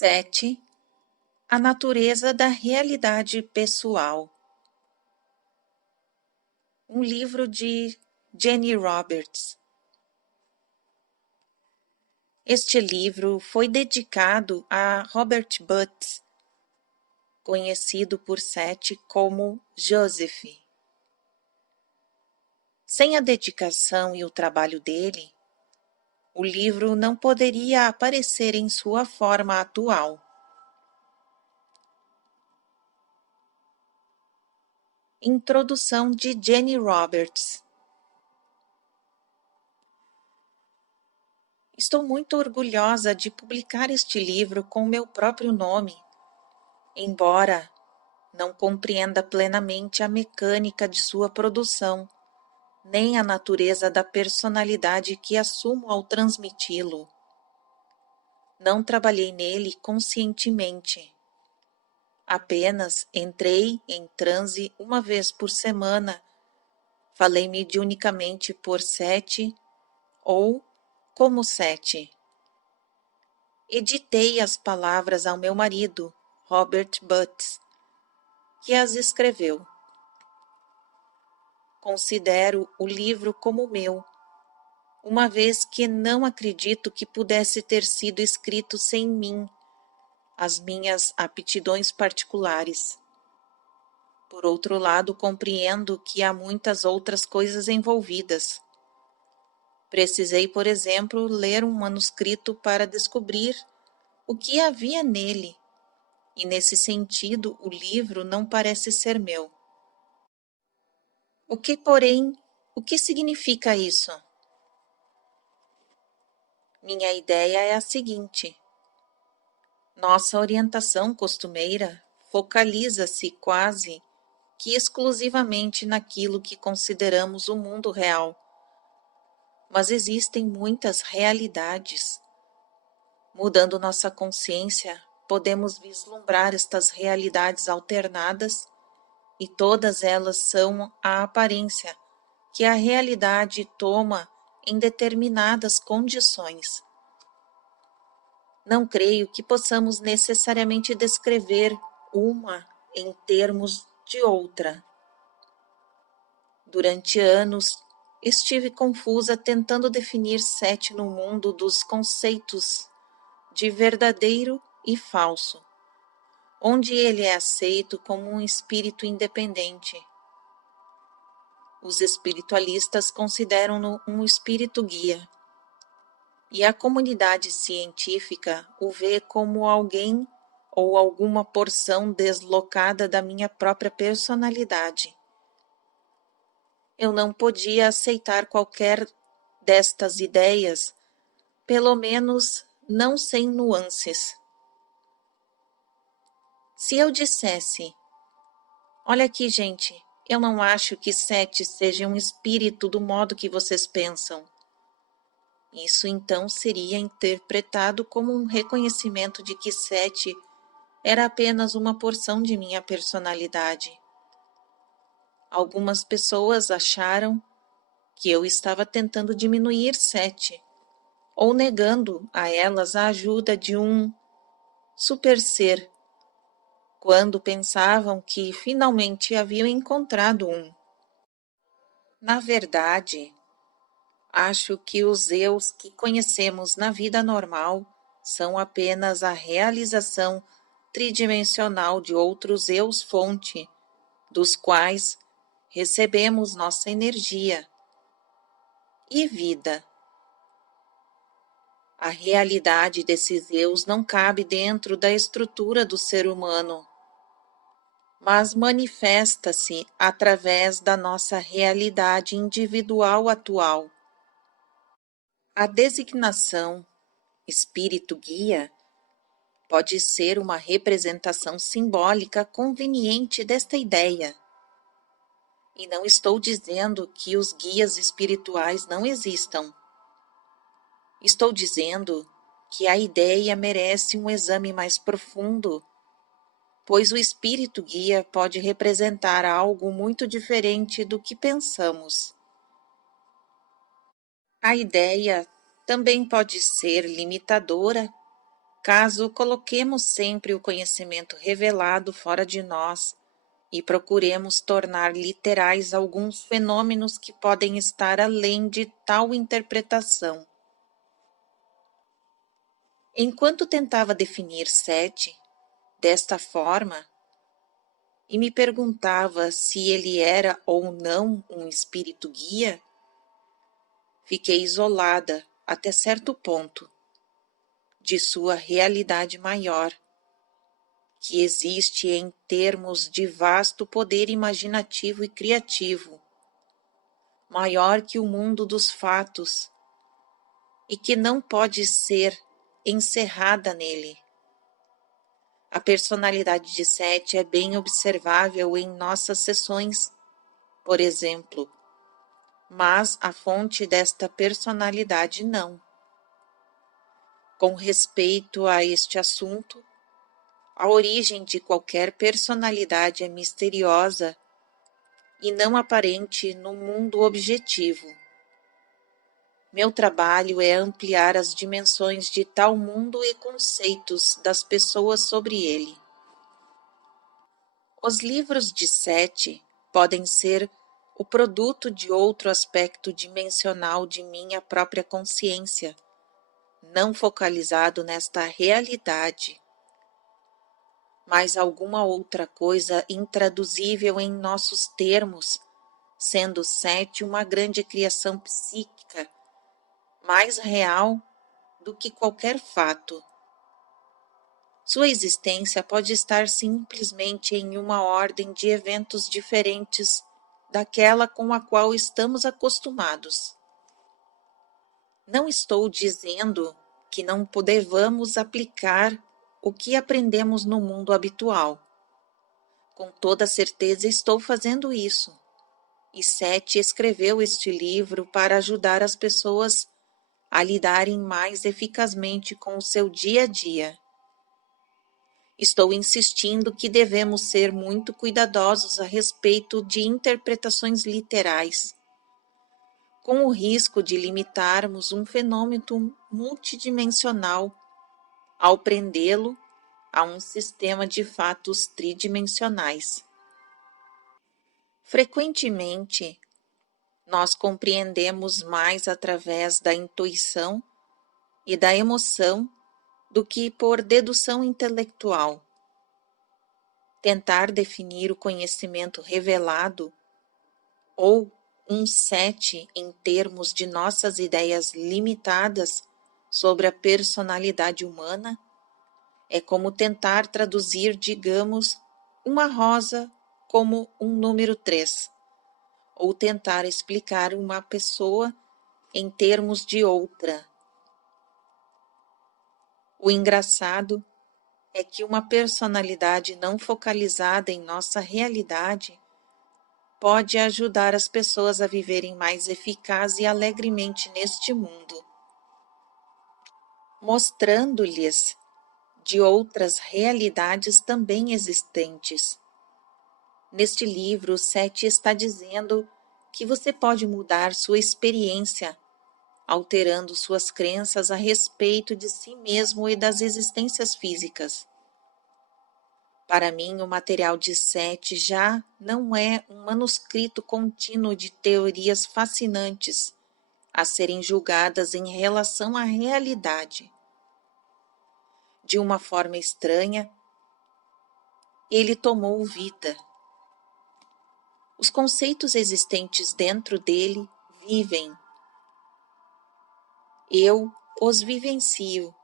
7. A natureza da realidade pessoal. Um livro de Jenny Roberts. Este livro foi dedicado a Robert Butts, conhecido por Seth como Joseph. Sem a dedicação e o trabalho dele, o livro não poderia aparecer em sua forma atual. Introdução de Jenny Roberts. Estou muito orgulhosa de publicar este livro com meu próprio nome, embora não compreenda plenamente a mecânica de sua produção, nem a natureza da personalidade que assumo ao transmiti-lo. Não trabalhei nele conscientemente. Apenas entrei em transe uma vez por semana, falei mediunicamente por Seth ou como Seth. Editei as palavras ao meu marido, Robert Butts, que as escreveu. Considero o livro como meu, uma vez que não acredito que pudesse ter sido escrito sem mim, as minhas aptidões particulares. Por outro lado, compreendo que há muitas outras coisas envolvidas. Precisei, por exemplo, ler um manuscrito para descobrir o que havia nele, e nesse sentido o livro não parece ser meu. O que significa isso? Minha ideia é a seguinte: nossa orientação costumeira focaliza-se quase que exclusivamente naquilo que consideramos o mundo real. Mas existem muitas realidades. Mudando nossa consciência, podemos vislumbrar estas realidades alternadas, e todas elas são a aparência que a realidade toma em determinadas condições. Não creio que possamos necessariamente descrever uma em termos de outra. Durante anos, estive confusa tentando definir Seth no mundo dos conceitos de verdadeiro e falso, onde ele é aceito como um espírito independente. Os espiritualistas consideram-no um espírito guia, e a comunidade científica o vê como alguém ou alguma porção deslocada da minha própria personalidade. Eu não podia aceitar qualquer destas ideias, pelo menos não sem nuances. Se eu dissesse: olha aqui, gente, eu não acho que Seth seja um espírito do modo que vocês pensam, isso então seria interpretado como um reconhecimento de que Seth era apenas uma porção de minha personalidade. Algumas pessoas acharam que eu estava tentando diminuir Seth, ou negando a elas a ajuda de um super-ser, quando pensavam que finalmente haviam encontrado um. Na verdade, acho que os eus que conhecemos na vida normal são apenas a realização tridimensional de outros eus-fonte, dos quais recebemos nossa energia e vida. A realidade desses eus não cabe dentro da estrutura do ser humano, mas manifesta-se através da nossa realidade individual atual. A designação espírito guia pode ser uma representação simbólica conveniente desta ideia. E não estou dizendo que os guias espirituais não existam. Estou dizendo que a ideia merece um exame mais profundo, pois o espírito guia pode representar algo muito diferente do que pensamos. A ideia também pode ser limitadora Caso coloquemos sempre o conhecimento revelado fora de nós e procuremos tornar literais alguns fenômenos que podem estar além de tal interpretação. Enquanto tentava definir Sete desta forma, e me perguntava se ele era ou não um espírito guia, fiquei isolada até certo ponto de sua realidade maior, que existe em termos de vasto poder imaginativo e criativo, maior que o mundo dos fatos, e que não pode ser encerrada nele. A personalidade de Sete é bem observável em nossas sessões, por exemplo, mas a fonte desta personalidade não. Com respeito a este assunto, a origem de qualquer personalidade é misteriosa e não aparente no mundo objetivo. Meu trabalho é ampliar as dimensões de tal mundo e conceitos das pessoas sobre ele. Os livros de Sete podem ser o produto de outro aspecto dimensional de minha própria consciência, não focalizado nesta realidade, mas alguma outra coisa intraduzível em nossos termos, sendo Sete uma grande criação psíquica, mais real do que qualquer fato. Sua existência pode estar simplesmente em uma ordem de eventos diferentes daquela com a qual estamos acostumados. Não estou dizendo que não devamos aplicar o que aprendemos no mundo habitual. Com toda certeza estou fazendo isso. E Sete escreveu este livro para ajudar as pessoas a lidarem mais eficazmente com o seu dia a dia. Estou insistindo que devemos ser muito cuidadosos a respeito de interpretações literais, com o risco de limitarmos um fenômeno multidimensional ao prendê-lo a um sistema de fatos tridimensionais. Frequentemente, nós compreendemos mais através da intuição e da emoção do que por dedução intelectual. Tentar definir o conhecimento revelado ou um Sete em termos de nossas ideias limitadas sobre a personalidade humana é como tentar traduzir, digamos, uma rosa como um número 3, ou tentar explicar uma pessoa em termos de outra. O engraçado é que uma personalidade não focalizada em nossa realidade pode ajudar as pessoas a viverem mais eficaz e alegremente neste mundo, mostrando-lhes de outras realidades também existentes. Neste livro, Sete está dizendo que você pode mudar sua experiência, alterando suas crenças a respeito de si mesmo e das existências físicas. Para mim, o material de Sete já não é um manuscrito contínuo de teorias fascinantes a serem julgadas em relação à realidade. De uma forma estranha, ele tomou vida. Os conceitos existentes dentro dele vivem. Eu os vivencio,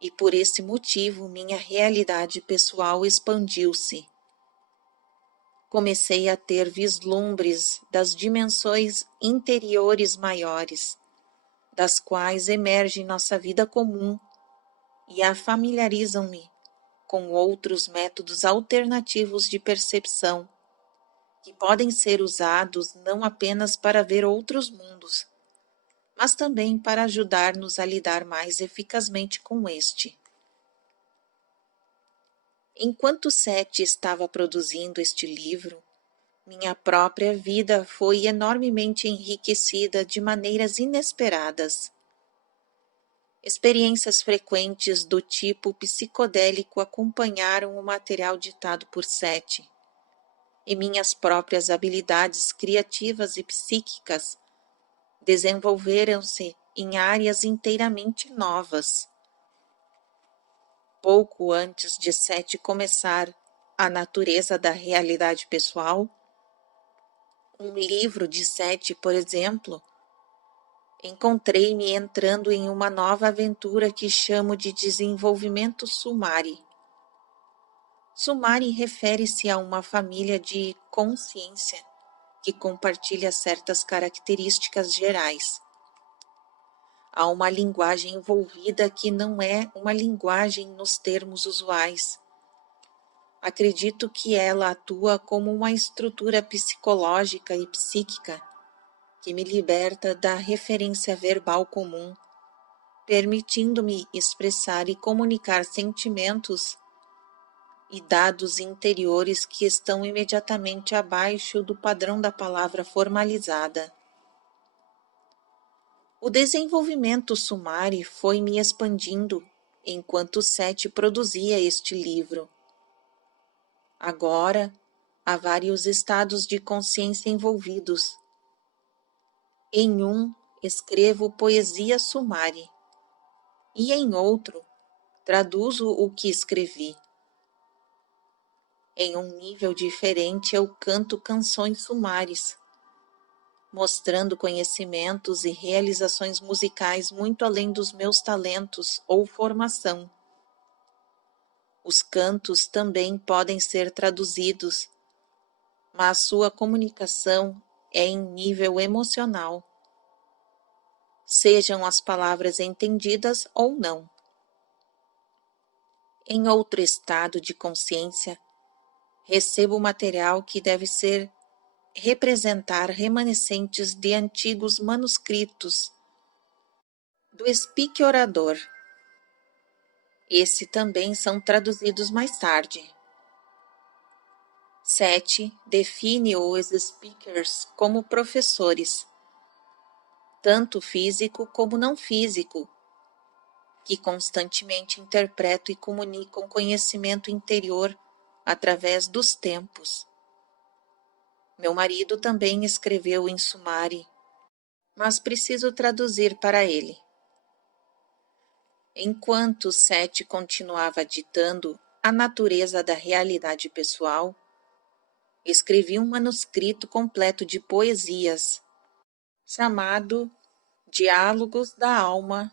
e por esse motivo minha realidade pessoal expandiu-se. Comecei a ter vislumbres das dimensões interiores maiores, das quais emerge nossa vida comum e a familiarizam-me com outros métodos alternativos de percepção, que podem ser usados não apenas para ver outros mundos, mas também para ajudar-nos a lidar mais eficazmente com este. Enquanto Sete estava produzindo este livro, minha própria vida foi enormemente enriquecida de maneiras inesperadas. Experiências frequentes do tipo psicodélico acompanharam o material ditado por Sete, e minhas próprias habilidades criativas e psíquicas desenvolveram-se em áreas inteiramente novas. Pouco antes de Sete começar A Natureza da Realidade Pessoal, um livro de Sete, por exemplo, encontrei-me entrando em uma nova aventura que chamo de desenvolvimento Sumari. Sumari refere-se a uma família de consciência que compartilha certas características gerais. Há uma linguagem envolvida que não é uma linguagem nos termos usuais. Acredito que ela atua como uma estrutura psicológica e psíquica que me liberta da referência verbal comum, permitindo-me expressar e comunicar sentimentos e dados interiores que estão imediatamente abaixo do padrão da palavra formalizada. O desenvolvimento Sumari foi me expandindo enquanto Sete produzia este livro. Agora, há vários estados de consciência envolvidos. Em um, escrevo poesia Sumari, e em outro, traduzo o que escrevi. Em um nível diferente, eu canto canções sumares, mostrando conhecimentos e realizações musicais muito além dos meus talentos ou formação. Os cantos também podem ser traduzidos, mas sua comunicação é em nível emocional, sejam as palavras entendidas ou não. Em outro estado de consciência, recebo material que deve representar remanescentes de antigos manuscritos do Speak Orador. Esses também são traduzidos mais tarde. Sete define os speakers como professores, tanto físico como não físico, que constantemente interpretam e comunicam conhecimento interior através dos tempos. Meu marido também escreveu em Sumari, mas preciso traduzir para ele. Enquanto Sete continuava ditando A Natureza da Realidade Pessoal, escrevi um manuscrito completo de poesias, chamado Diálogos da Alma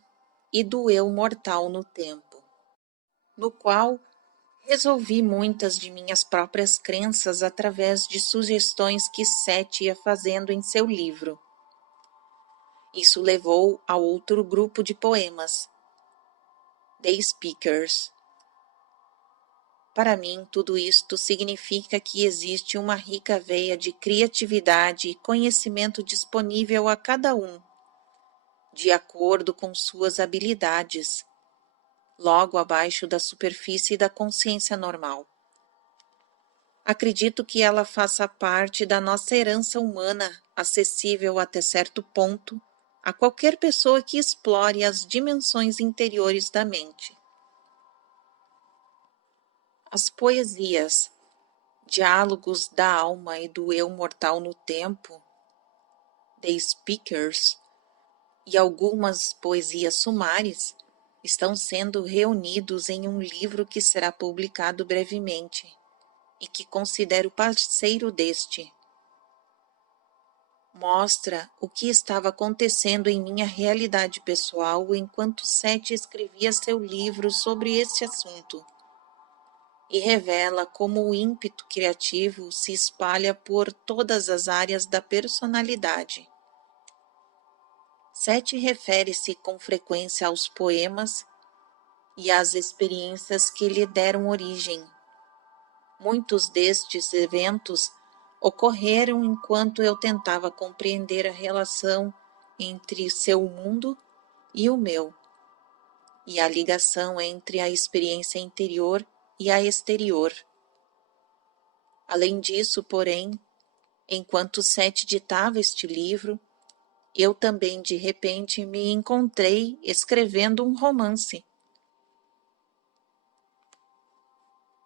e do Eu Mortal no Tempo, no qual resolvi muitas de minhas próprias crenças através de sugestões que Sete ia fazendo em seu livro. Isso levou a outro grupo de poemas, The Speakers. Para mim, tudo isto significa que existe uma rica veia de criatividade e conhecimento disponível a cada um, de acordo com suas habilidades, logo abaixo da superfície da consciência normal. Acredito que ela faça parte da nossa herança humana, acessível até certo ponto a qualquer pessoa que explore as dimensões interiores da mente. As poesias, Diálogos da Alma e do Eu Mortal no Tempo, The Speakers, e algumas poesias sumares estão sendo reunidos em um livro que será publicado brevemente e que considero parceiro deste. Mostra o que estava acontecendo em minha realidade pessoal enquanto Sete escrevia seu livro sobre esse assunto, e revela como o ímpeto criativo se espalha por todas as áreas da personalidade. Sete refere-se com frequência aos poemas e às experiências que lhe deram origem. Muitos destes eventos ocorreram enquanto eu tentava compreender a relação entre seu mundo e o meu, e a ligação entre a experiência interior e a exterior. Além disso, porém, enquanto Sete ditava este livro, eu também de repente me encontrei escrevendo um romance,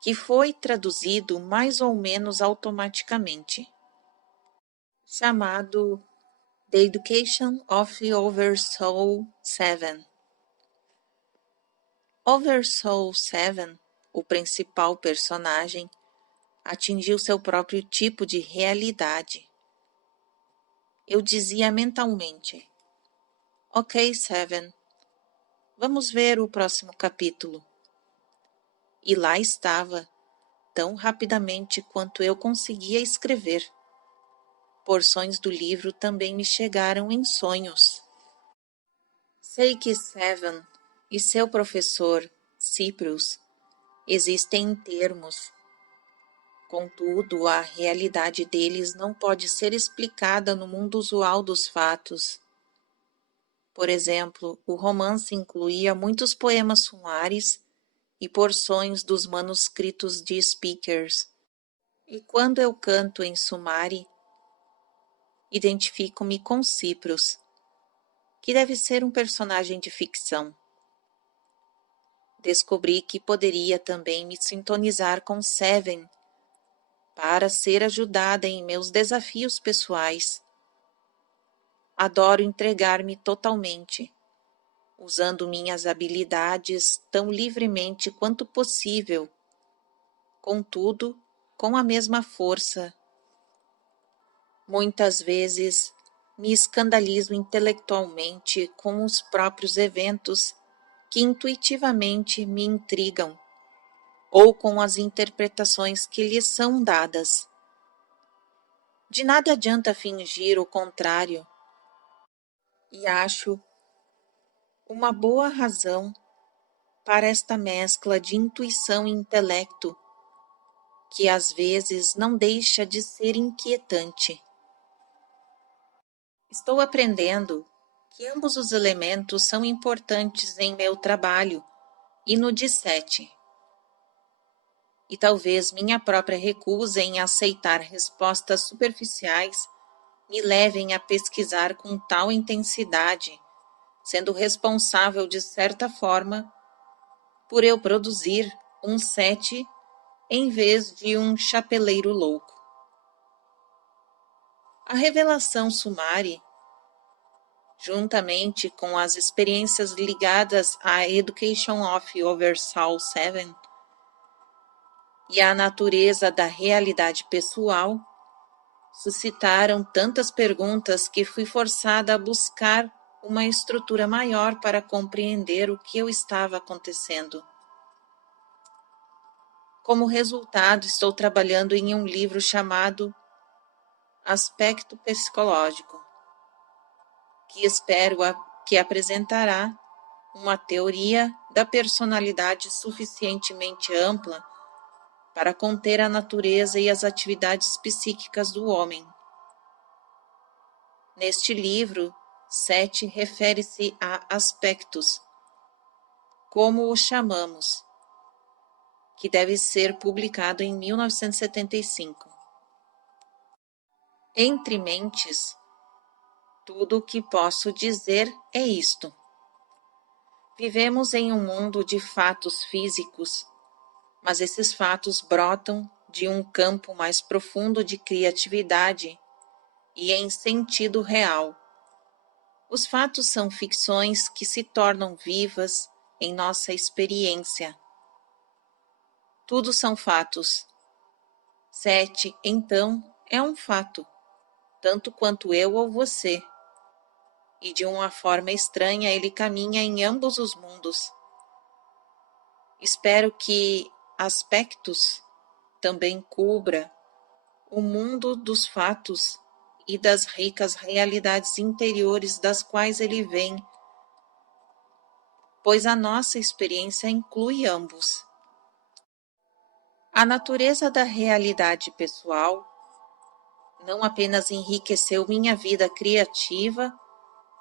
que foi traduzido mais ou menos automaticamente, chamado The Education of Oversoul 7. Oversoul 7, o principal personagem, atingiu seu próprio tipo de realidade. Eu dizia mentalmente: Ok, Seven, vamos ver o próximo capítulo. E lá estava, tão rapidamente quanto eu conseguia escrever. Porções do livro também me chegaram em sonhos. Sei que Seven e seu professor, Cyprus, existem em termos. Contudo, a realidade deles não pode ser explicada no mundo usual dos fatos. Por exemplo, o romance incluía muitos poemas sumares e porções dos manuscritos de Speakers. E quando eu canto em Sumari, identifico-me com Cyprus, que deve ser um personagem de ficção. Descobri que poderia também me sintonizar com Seven para ser ajudada em meus desafios pessoais. Adoro entregar-me totalmente, usando minhas habilidades tão livremente quanto possível, contudo, com a mesma força. Muitas vezes me escandalizo intelectualmente com os próprios eventos que intuitivamente me intrigam, ou com as interpretações que lhes são dadas. De nada adianta fingir o contrário, e acho uma boa razão para esta mescla de intuição e intelecto, que às vezes não deixa de ser inquietante. Estou aprendendo que ambos os elementos são importantes em meu trabalho e no D7. E talvez minha própria recusa em aceitar respostas superficiais me levem a pesquisar com tal intensidade, sendo responsável de certa forma por eu produzir um 7 em vez de um chapeleiro louco. A revelação Sumari, juntamente com as experiências ligadas à Education of Oversoul 7 e à natureza da realidade pessoal, suscitaram tantas perguntas que fui forçada a buscar uma estrutura maior para compreender o que eu estava acontecendo. Como resultado, estou trabalhando em um livro chamado Aspecto Psicológico, que espero que apresentará uma teoria da personalidade suficientemente ampla para conter a natureza e as atividades psíquicas do homem. Neste livro, 7 refere-se a aspectos, como o chamamos, que deve ser publicado em 1975. Entre mentes, tudo o que posso dizer é isto. Vivemos em um mundo de fatos físicos, mas esses fatos brotam de um campo mais profundo de criatividade e em sentido real. Os fatos são ficções que se tornam vivas em nossa experiência. Tudo são fatos. 7, então, é um fato, tanto quanto eu ou você. E de uma forma estranha ele caminha em ambos os mundos. Espero que aspectos também cubra o mundo dos fatos e das ricas realidades interiores das quais ele vem, pois a nossa experiência inclui ambos. A natureza da realidade pessoal não apenas enriqueceu minha vida criativa,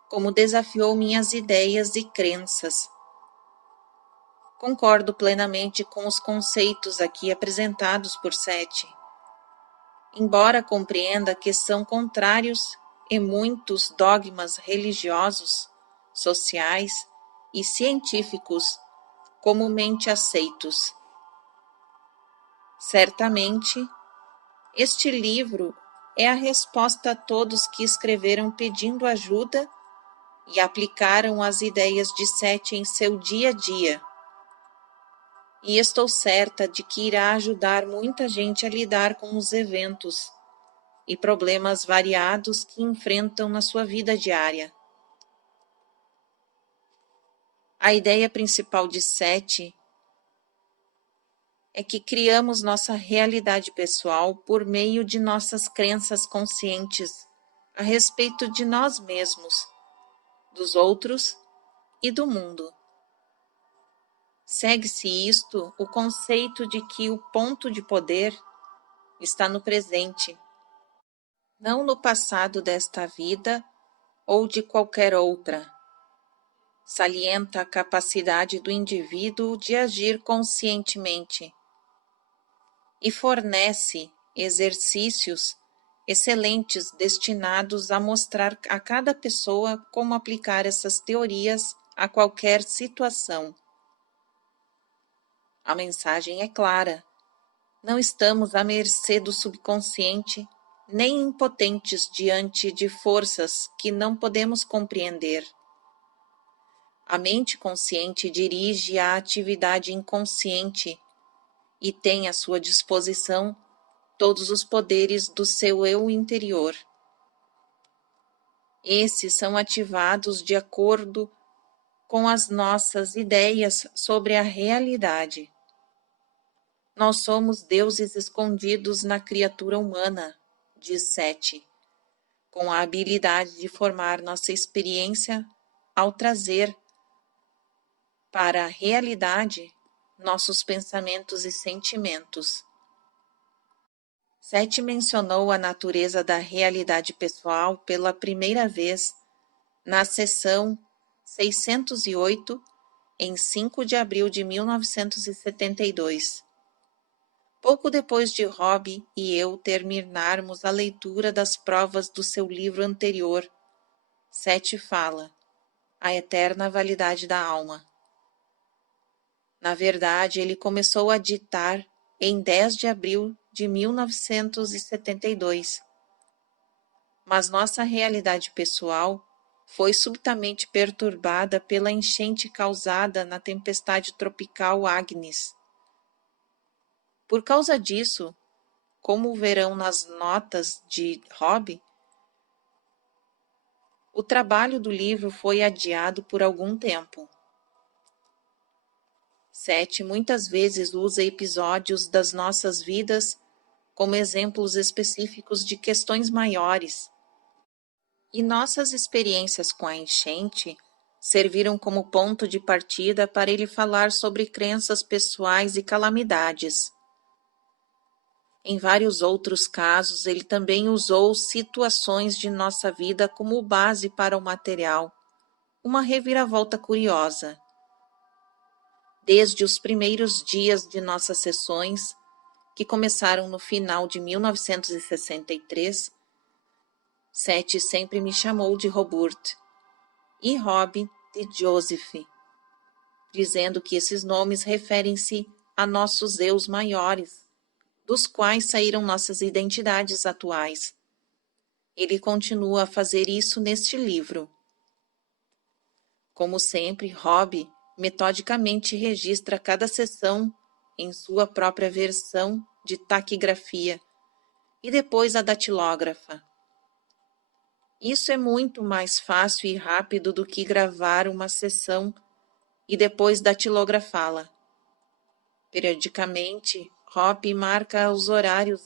como desafiou minhas ideias e crenças. Concordo plenamente com os conceitos aqui apresentados por 7. Embora compreenda que são contrários, e muitos dogmas religiosos, sociais e científicos comumente aceitos. Certamente, este livro é a resposta a todos que escreveram pedindo ajuda e aplicaram as ideias de Sete em seu dia a dia. E estou certa de que irá ajudar muita gente a lidar com os eventos e problemas variados que enfrentam na sua vida diária. A ideia principal de Sete é que criamos nossa realidade pessoal por meio de nossas crenças conscientes a respeito de nós mesmos, dos outros e do mundo. Segue-se isto o conceito de que o ponto de poder está no presente, não no passado desta vida ou de qualquer outra. Salienta a capacidade do indivíduo de agir conscientemente e fornece exercícios excelentes destinados a mostrar a cada pessoa como aplicar essas teorias a qualquer situação. A mensagem é clara. Não estamos à mercê do subconsciente, nem impotentes diante de forças que não podemos compreender. A mente consciente dirige a atividade inconsciente e tem à sua disposição todos os poderes do seu eu interior. Esses são ativados de acordo com as nossas ideias sobre a realidade. Nós somos deuses escondidos na criatura humana, diz Sete, com a habilidade de formar nossa experiência ao trazer para a realidade nossos pensamentos e sentimentos. Sete mencionou a natureza da realidade pessoal pela primeira vez na sessão 608, em 5 de abril de 1972. Pouco depois de Rob e eu terminarmos a leitura das provas do seu livro anterior, Sete fala, A Eterna Validade da Alma. Na verdade, ele começou a ditar em 10 de abril de 1972. Mas nossa realidade pessoal foi subitamente perturbada pela enchente causada na tempestade tropical Agnes. Por causa disso, como verão nas notas de Rob, o trabalho do livro foi adiado por algum tempo. Sete muitas vezes usa episódios das nossas vidas como exemplos específicos de questões maiores. E nossas experiências com a enchente serviram como ponto de partida para ele falar sobre crenças pessoais e calamidades. Em vários outros casos, ele também usou situações de nossa vida como base para o material, uma reviravolta curiosa. Desde os primeiros dias de nossas sessões, que começaram no final de 1963, Sete sempre me chamou de Robert e Rob de Joseph, dizendo que esses nomes referem-se a nossos eus maiores, dos quais saíram nossas identidades atuais. Ele continua a fazer isso neste livro. Como sempre, Rob metodicamente registra cada sessão em sua própria versão de taquigrafia e depois a datilógrafa. Isso é muito mais fácil e rápido do que gravar uma sessão e depois datilografá-la. Periodicamente, Rob marca os horários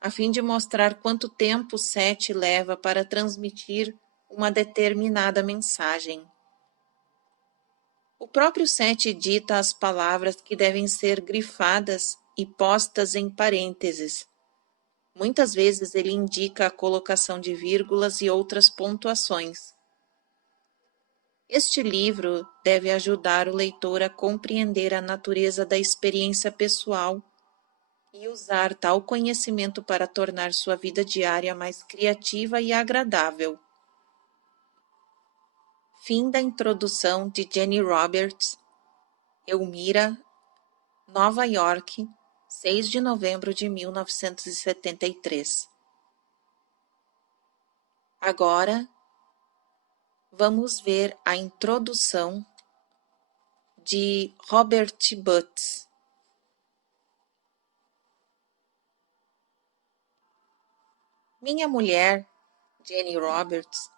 a fim de mostrar quanto tempo Sete leva para transmitir uma determinada mensagem. O próprio Sete dita as palavras que devem ser grifadas e postas em parênteses. Muitas vezes ele indica a colocação de vírgulas e outras pontuações. Este livro deve ajudar o leitor a compreender a natureza da experiência pessoal e usar tal conhecimento para tornar sua vida diária mais criativa e agradável. Fim da introdução de Jenny Roberts, Elmira, Nova York, 6 de novembro de 1973. Agora, vamos ver a introdução de Robert Butts. Minha mulher, Jenny Roberts,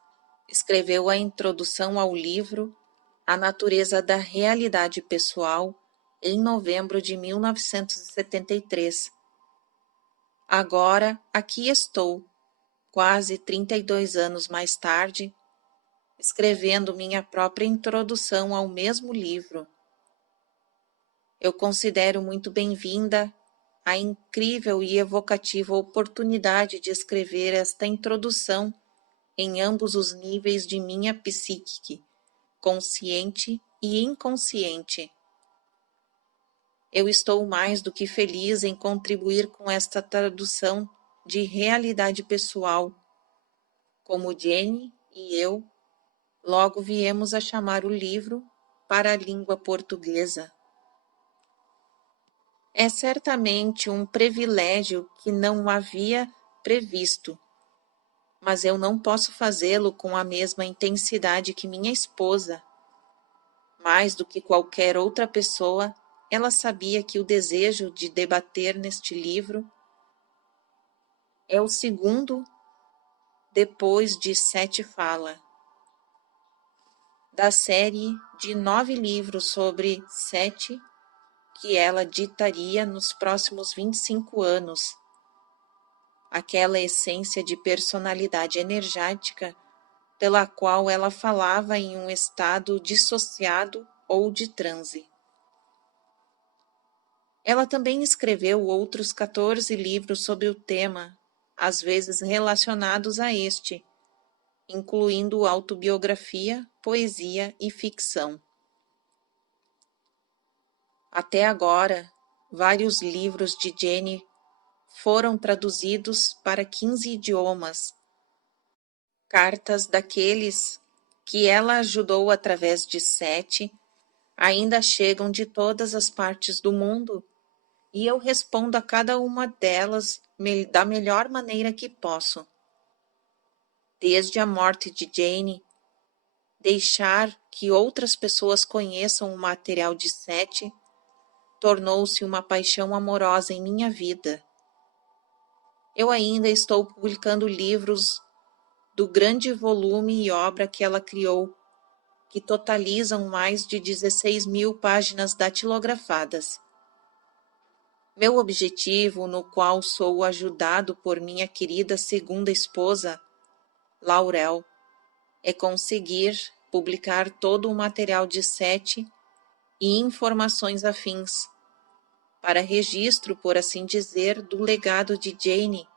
escreveu a introdução ao livro A Natureza da Realidade Pessoal em novembro de 1973. Agora, aqui estou, quase 32 anos mais tarde, escrevendo minha própria introdução ao mesmo livro. Eu considero muito bem-vinda a incrível e evocativa oportunidade de escrever esta introdução em ambos os níveis de minha psique, consciente e inconsciente. Eu estou mais do que feliz em contribuir com esta tradução de realidade pessoal, como Jenny e eu logo viemos a chamar o livro para a língua portuguesa. É certamente um privilégio que não havia previsto, mas eu não posso fazê-lo com a mesma intensidade que minha esposa. Mais do que qualquer outra pessoa, ela sabia que o desejo de debater neste livro é o segundo depois de Sete Fala, da série de 9 livros sobre Sete que ela ditaria nos próximos 25 anos. Aquela essência de personalidade energética pela qual ela falava em um estado dissociado ou de transe. Ela também escreveu outros 14 livros sobre o tema, às vezes relacionados a este, incluindo autobiografia, poesia e ficção. Até agora, vários livros de Jenny foram traduzidos para 15 idiomas. Cartas daqueles que ela ajudou através de Sete ainda chegam de todas as partes do mundo e eu respondo a cada uma delas da melhor maneira que posso. Desde a morte de Jane, deixar que outras pessoas conheçam o material de Sete tornou-se uma paixão amorosa em minha vida. Eu ainda estou publicando livros do grande volume e obra que ela criou, que totalizam mais de 16.000 páginas datilografadas. Meu objetivo, no qual sou ajudado por minha querida segunda esposa, Laurel, é conseguir publicar todo o material de Sete e informações afins, para registro, por assim dizer, do legado de Jane,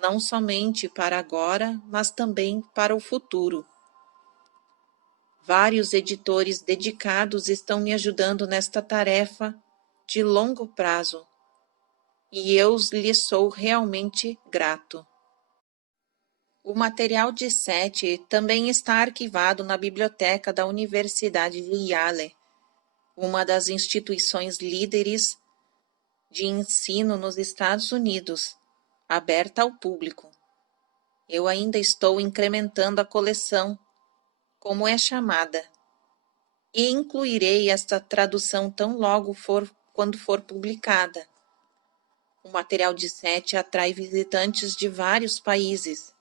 não somente para agora, mas também para o futuro. Vários editores dedicados estão me ajudando nesta tarefa de longo prazo, e eu lhes sou realmente grato. O material de Sete também está arquivado na biblioteca da Universidade de Yale, uma das instituições líderes de ensino nos Estados Unidos, aberta ao público. Eu ainda estou incrementando a coleção, como é chamada, e incluirei esta tradução tão logo quando for publicada. O material de Sete atrai visitantes de vários países.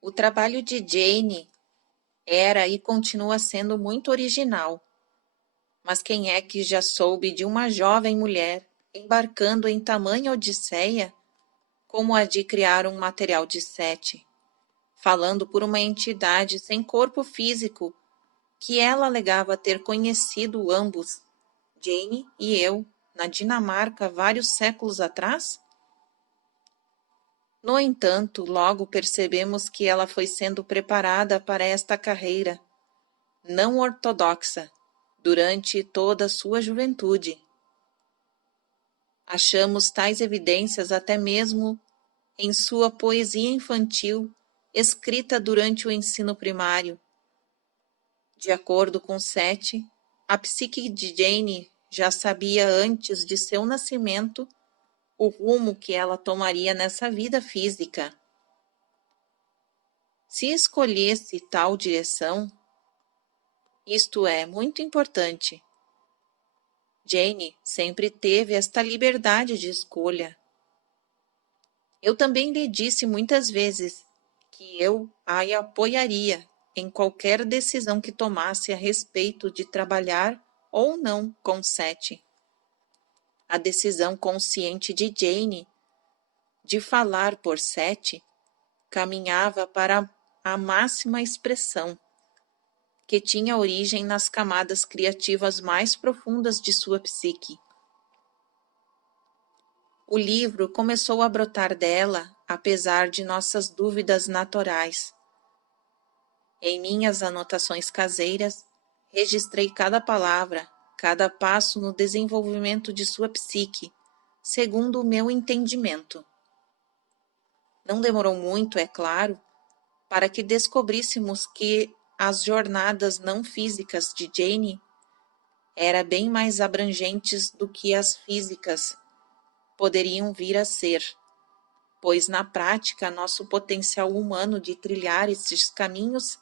O trabalho de Jane era e continua sendo muito original. Mas quem é que já soube de uma jovem mulher embarcando em tamanha odisseia, como a de criar um material de Sete, falando por uma entidade sem corpo físico, que ela alegava ter conhecido ambos, Jane e eu, na Dinamarca vários séculos atrás? No entanto, logo percebemos que ela foi sendo preparada para esta carreira, não ortodoxa, durante toda a sua juventude. Achamos tais evidências até mesmo em sua poesia infantil, escrita durante o ensino primário. De acordo com Seth, a psique de Jane já sabia antes de seu nascimento o rumo que ela tomaria nessa vida física. Se escolhesse tal direção, isto é muito importante. Jane sempre teve esta liberdade de escolha. Eu também lhe disse muitas vezes que eu a apoiaria em qualquer decisão que tomasse a respeito de trabalhar ou não com Seth. A decisão consciente de Jane de falar por Seth caminhava para a máxima expressão, que tinha origem nas camadas criativas mais profundas de sua psique. O livro começou a brotar dela, apesar de nossas dúvidas naturais. Em minhas anotações caseiras, registrei cada palavra, cada passo no desenvolvimento de sua psique, segundo o meu entendimento. Não demorou muito, é claro, para que descobríssemos que as jornadas não físicas de Jane eram bem mais abrangentes do que as físicas poderiam vir a ser, pois na prática nosso potencial humano de trilhar esses caminhos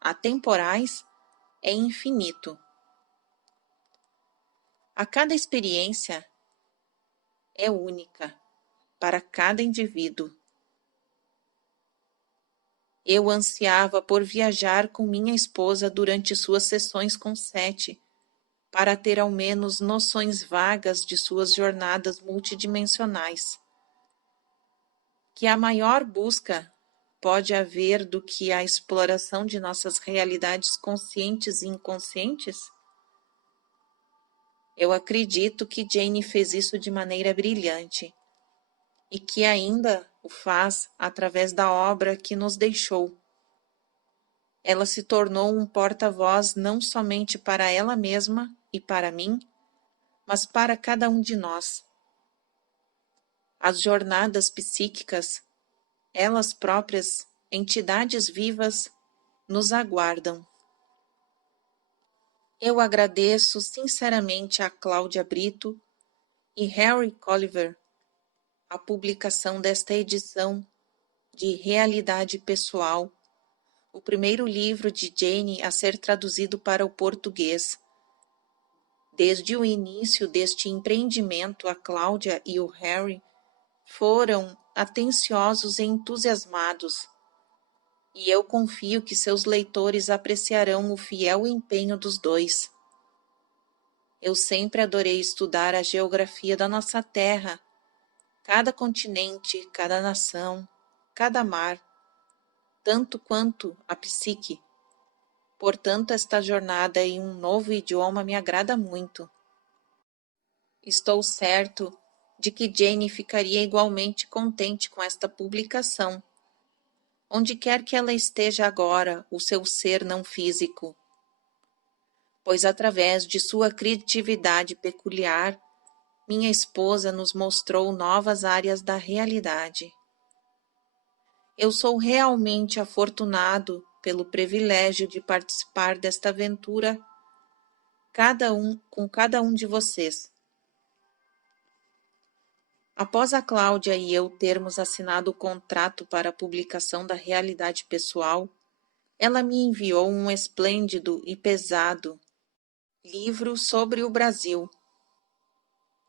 atemporais é infinito. A cada experiência é única para cada indivíduo. Eu ansiava por viajar com minha esposa durante suas sessões com Seth, para ter ao menos noções vagas de suas jornadas multidimensionais. Que a maior busca pode haver do que a exploração de nossas realidades conscientes e inconscientes? Eu acredito que Jane fez isso de maneira brilhante e que ainda o faz através da obra que nos deixou. Ela se tornou um porta-voz não somente para ela mesma e para mim, mas para cada um de nós. As jornadas psíquicas, elas próprias, entidades vivas, nos aguardam. Eu agradeço sinceramente a Cláudia Brito e Harry Colliver a publicação desta edição de Realidade Pessoal, o primeiro livro de Jane a ser traduzido para o português. Desde o início deste empreendimento, a Cláudia e o Harry foram atenciosos e entusiasmados, e eu confio que seus leitores apreciarão o fiel empenho dos dois. Eu sempre adorei estudar a geografia da nossa terra, cada continente, cada nação, cada mar, tanto quanto a psique. Portanto, esta jornada em um novo idioma me agrada muito. Estou certo de que Jane ficaria igualmente contente com esta publicação, onde quer que ela esteja agora, o seu ser não físico, pois através de sua criatividade peculiar, minha esposa nos mostrou novas áreas da realidade. Eu sou realmente afortunado pelo privilégio de participar desta aventura com cada um de vocês. Após a Cláudia e eu termos assinado o contrato para a publicação da Realidade Pessoal, ela me enviou um esplêndido e pesado livro sobre o Brasil,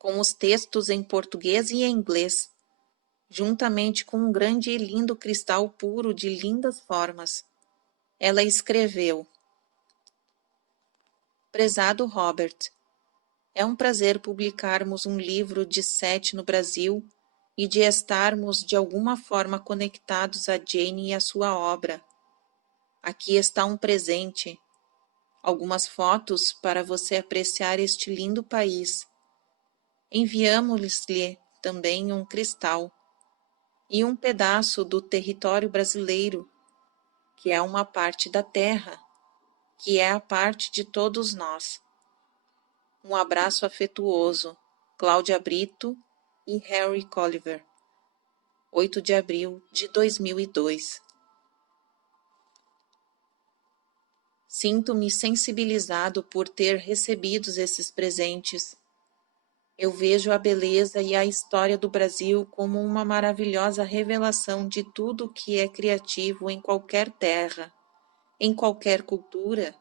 com os textos em português e em inglês, juntamente com um grande e lindo cristal puro de lindas formas. Ela escreveu: Prezado Robert, é um prazer publicarmos um livro de Seth no Brasil e de estarmos de alguma forma conectados a Jane e a sua obra. Aqui está um presente, algumas fotos para você apreciar este lindo país. Enviamos-lhe também um cristal e um pedaço do território brasileiro, que é uma parte da terra, que é a parte de todos nós. Um abraço afetuoso, Cláudia Brito e Harry Colliver, 8 de abril de 2002. Sinto-me sensibilizado por ter recebido esses presentes. Eu vejo a beleza e a história do Brasil como uma maravilhosa revelação de tudo que é criativo em qualquer terra, em qualquer cultura,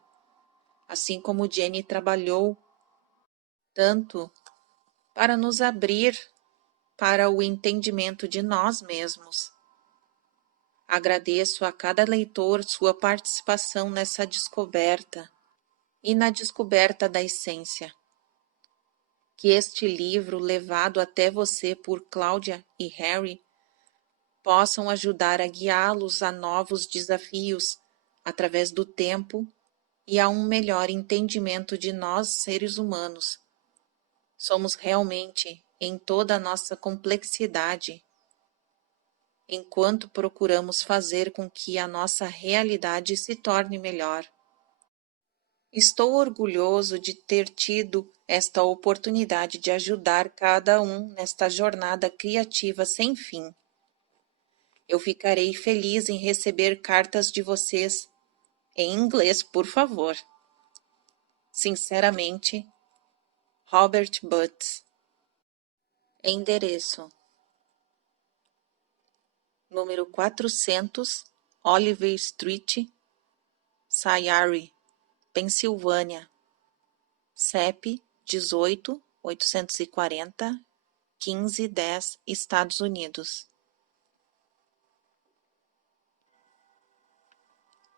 assim como Jenny trabalhou tanto para nos abrir para o entendimento de nós mesmos. Agradeço a cada leitor sua participação nessa descoberta e na descoberta da essência. Que este livro, levado até você por Cláudia e Harry, possam ajudar a guiá-los a novos desafios através do tempo e a um melhor entendimento de nós, seres humanos. Somos realmente, em toda a nossa complexidade, enquanto procuramos fazer com que a nossa realidade se torne melhor. Estou orgulhoso de ter tido esta oportunidade de ajudar cada um nesta jornada criativa sem fim. Eu ficarei feliz em receber cartas de vocês, em inglês, por favor. Sinceramente, Robert Butts. Endereço: número 400, Oliver Street, Sayre, Pensilvânia. CEP 18 840 1510, Estados Unidos.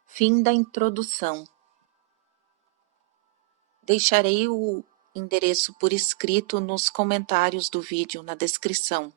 Fim da introdução. Deixarei o endereço por escrito nos comentários do vídeo, na descrição.